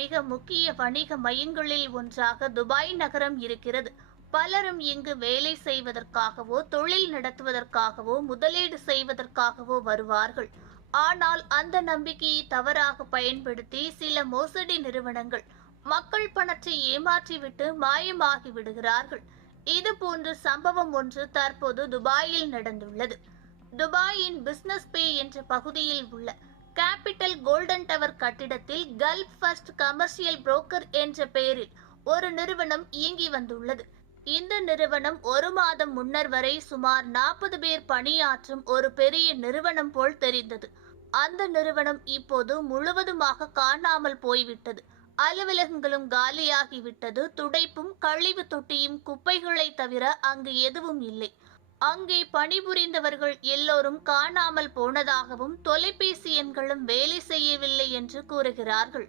மிக முக்கிய வணிக மையங்களில் ஒன்றாக துபாய் நகரம் இருக்கிறது. பலரும் இங்கு வேலை செய்வதற்காகவோ, தொழில் நடத்துவதற்காகவோ, முதலீடு செய்வதற்காகவோ வருவார்கள். ஆனால் அந்த நம்பிக்கையை தவறாக பயன்படுத்தி சில மோசடி நிறுவனங்கள் மக்கள் பணத்தை ஏமாற்றிவிட்டு மாயமாகி விடுகிறார்கள். இதுபோன்ற சம்பவம் ஒன்று தற்போது துபாயில் நடந்துள்ளது. துபாயின் பிசினஸ் பே என்ற பகுதியில் உள்ள கேபிட்டல் கோல்டன் டவர் கட்டிடத்தில் கல்ஃப் ஃபர்ஸ்ட் கமர்ஷியல் புரோக்கர் என்ற பெயரில் ஒரு நிறுவனம் இயங்கி வந்துள்ளது. இந்த நிறுவனம் ஒரு மாதம் முன்னர் வரை சுமார் 40 பேர் பணியாற்றும் ஒரு பெரிய நிறுவனம் போல் தெரிந்தது. அந்த நிறுவனம் இப்போது முழுவதுமாக காணாமல் போய்விட்டது. அலுவலகங்களும் காலியாகிவிட்டது. துடைப்பும் கழிவு தொட்டியும் குப்பைகளை தவிர அங்கு எதுவும் இல்லை. அங்கே பணிபுரிந்தவர்கள் எல்லோரும் காணாமல் போனதாகவும் தொலைபேசி எண்களும் வேலை செய்யவில்லை என்று கூறுகிறார்கள்.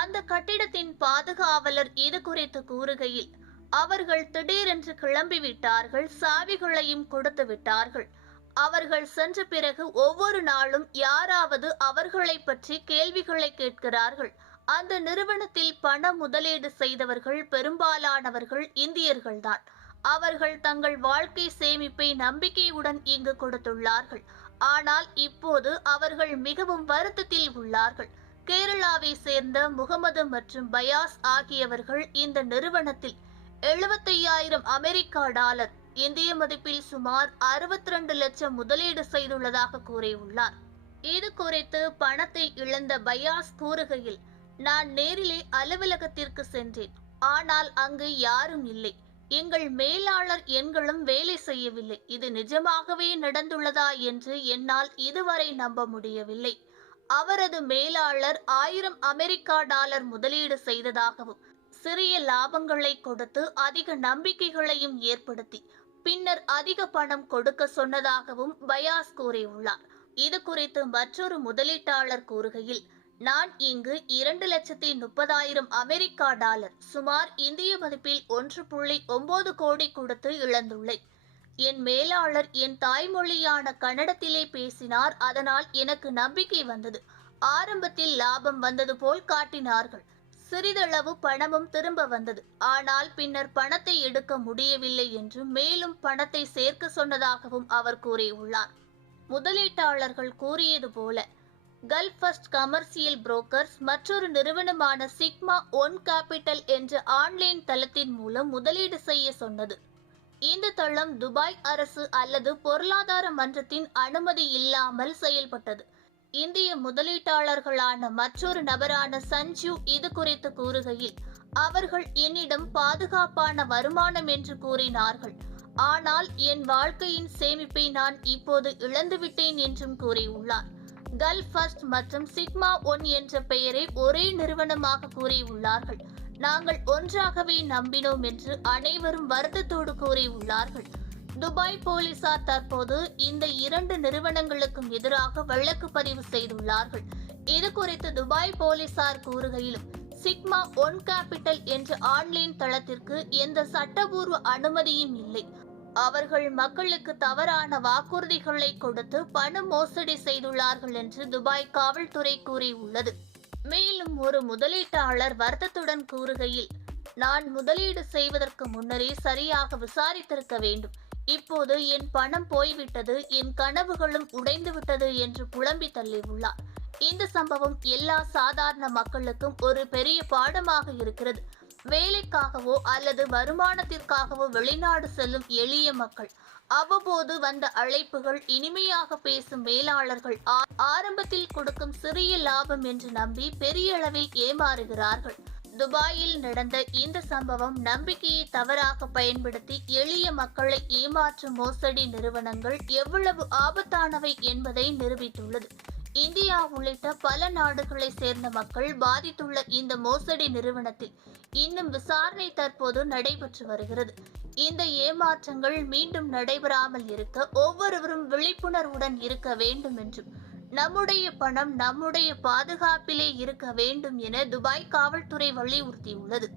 அந்த கட்டிடத்தின் பாதுகாவலர் இது குறித்து கூறுகையில், அவர்கள் திடீரென்று கிளம்பிவிட்டார்கள், சாவிகளையும் கொடுத்து விட்டார்கள். அவர்கள் சென்ற பிறகு ஒவ்வொரு நாளும் யாராவது அவர்களை பற்றி கேள்விகளை கேட்கிறார்கள். அந்த நிறுவனத்தில் பண முதலீடு செய்தவர்கள் பெரும்பாலானவர்கள் இந்தியர்கள்தான். அவர்கள் தங்கள் வாழ்க்கை சேமிப்பை நம்பிக்கையுடன் இங்கு கொடுத்துள்ளார்கள். ஆனால் இப்போது அவர்கள் மிகவும் வருத்தத்தில் உள்ளார்கள். கேரளாவை சேர்ந்த முகமது மற்றும் பயாஸ் ஆகியவர்கள் இந்த நிறுவனத்தில் 75,000 அமெரிக்கா டாலர், இந்திய மதிப்பில் சுமார் 62 லட்சம் முதலீடு செய்துள்ளதாக கூறியுள்ளார். இது குறித்து பணத்தை இழந்த பயாஸ் கூறுகையில், நான் நேரிலே அலுவலகத்திற்கு சென்றேன். ஆனால் அங்கு யாரும் இல்லை. எங்கள் மேலாளர் எண்களும் வேலை செய்யவில்லை. இது நிஜமாகவே நடந்துள்ளதா என்று என்னால் இதுவரை நம்ப முடியவில்லை. அவரது மேலாளர் 1000 அமெரிக்கா டாலர் முதலீடு செய்ததாகவும், சிறிய லாபங்களை கொடுத்து அதிக நம்பிக்கைகளையும் ஏற்படுத்தி பின்னர் அதிக பணம் கொடுக்க சொன்னதாகவும் பயாஸ் கூறியுள்ளார். இது குறித்து மற்றொரு முதலீட்டாளர் கூறுகையில், நான் இங்கு 2,30,000 அமெரிக்கா டாலர், சுமார் இந்திய மதிப்பில் 1.9 கோடி கொடுத்து இழந்துள்ளேன். என் மேலாளர் என் தாய்மொழியான கன்னடத்திலே பேசினார். அதனால் எனக்கு நம்பிக்கை வந்தது. ஆரம்பத்தில் லாபம் வந்தது போல் காட்டினார்கள். சிறிதளவு பணமும் திரும்ப வந்தது. ஆனால் பின்னர் பணத்தை எடுக்க முடியவில்லை என்றும் மேலும் பணத்தை சேர்க்க சொன்னதாகவும் அவர் கூறியுள்ளார். முதலீட்டாளர்கள் கூறியது போல கல்ஃப் ஃபர்ஸ்ட் கமர்ஷியல் புரோக்கர்ஸ் மற்றொரு நிறுவனமான சிக்மா ஒன் கேபிட்டல் என்ற ஆன்லைன் தளத்தின் மூலம் முதலீடு செய்ய சொன்னது. இந்த தளம் துபாய் அரசு அல்லது பொருளாதார மன்றத்தின் அனுமதி இல்லாமல் செயல்பட்டது. இந்திய முதலீட்டாளர்களான மற்றொரு நபரான சஞ்சு இது குறித்து கூறுகையில், அவர்கள் என்னிடம் பாதுகாப்பான வருமானம் என்று கூறினார்கள். ஆனால் என் வாழ்க்கையின் சேமிப்பை நான் இப்போது இழந்துவிட்டேன் என்றும் கூறியுள்ளார். கல்ஃப் ஃபர்ஸ்ட் மற்றும் சிக்மா ஒன் என்ற பெயரை ஒரே நிறுவனமாக கூறியுள்ளார்கள். நாங்கள் ஒன்றாகவே நம்பினோம் என்று அனைவரும் வருத்தத்தோடு கூறியுள்ளார்கள். துபாய் போலீசார் தற்போது இந்த 2 நிறுவனங்களுக்கும் எதிராக வழக்கு பதிவு செய்துள்ளார்கள். இது குறித்து துபாய் போலீசார் கூறுகையிலும், சிக்மா ஒன் கேபிட்டல் என்ற ஆன்லைன் தளத்திற்கு எந்த சட்டபூர்வ அனுமதியும் இல்லை. அவர்கள் மக்களுக்கு தவறான வாக்குறுதிகளை கொடுத்து பண மோசடி செய்துள்ளார்கள் என்று துபாய் காவல்துறை கூறியுள்ளது. மேலும் ஒரு முதலீட்டாளர் வருத்தத்துடன் கூறுகையில், நான் முதலீடு செய்வதற்கு முன்னரே சரியாக விசாரித்திருக்க வேண்டும். இப்போது என் பணம் போய்விட்டது, என் கனவுகளும் உடைந்துவிட்டது என்று புலம்பி தள்ளியுள்ளார். இந்த சம்பவம் எல்லா சாதாரண மக்களுக்கும் ஒரு பெரிய பாடமாக இருக்கிறது. வேலைக்காகவோ அல்லது வருமானத்திற்காகவோ வெளிநாடு செல்லும் எளிய மக்கள், அவ்வப்போது வந்த அழைப்புகள், இனிமையாக பேசும் மேலாளர்கள் ஆரம்பத்தில் கொடுக்கும் சிறிய லாபம் என்று நம்பி பெரிய அளவில் ஏமாறுகிறார்கள். துபாயில் நடந்த இந்த சம்பவம் நம்பிக்கையை தவறாக பயன்படுத்தி எளிய மக்களை ஏமாற்றும் மோசடி நிறுவனங்கள் எவ்வளவு ஆபத்தானவை என்பதை நிரூபித்துள்ளது. இந்தியா உள்ளிட்ட பல நாடுகளை சேர்ந்த மக்கள் பாதித்துள்ள இந்த மோசடி நிறுவனத்தில் இன்னும் விசாரணை தற்போது நடைபெற்று வருகிறது. இந்த ஏமாற்றங்கள் மீண்டும் நடைபெறாமல் இருக்க ஒவ்வொருவரும் விழிப்புணர்வுடன் இருக்க வேண்டும் என்றும், நம்முடைய பணம் நம்முடைய பாதுகாப்பிலே இருக்க வேண்டும் என துபாய் காவல்துறை வலியுறுத்தியுள்ளது.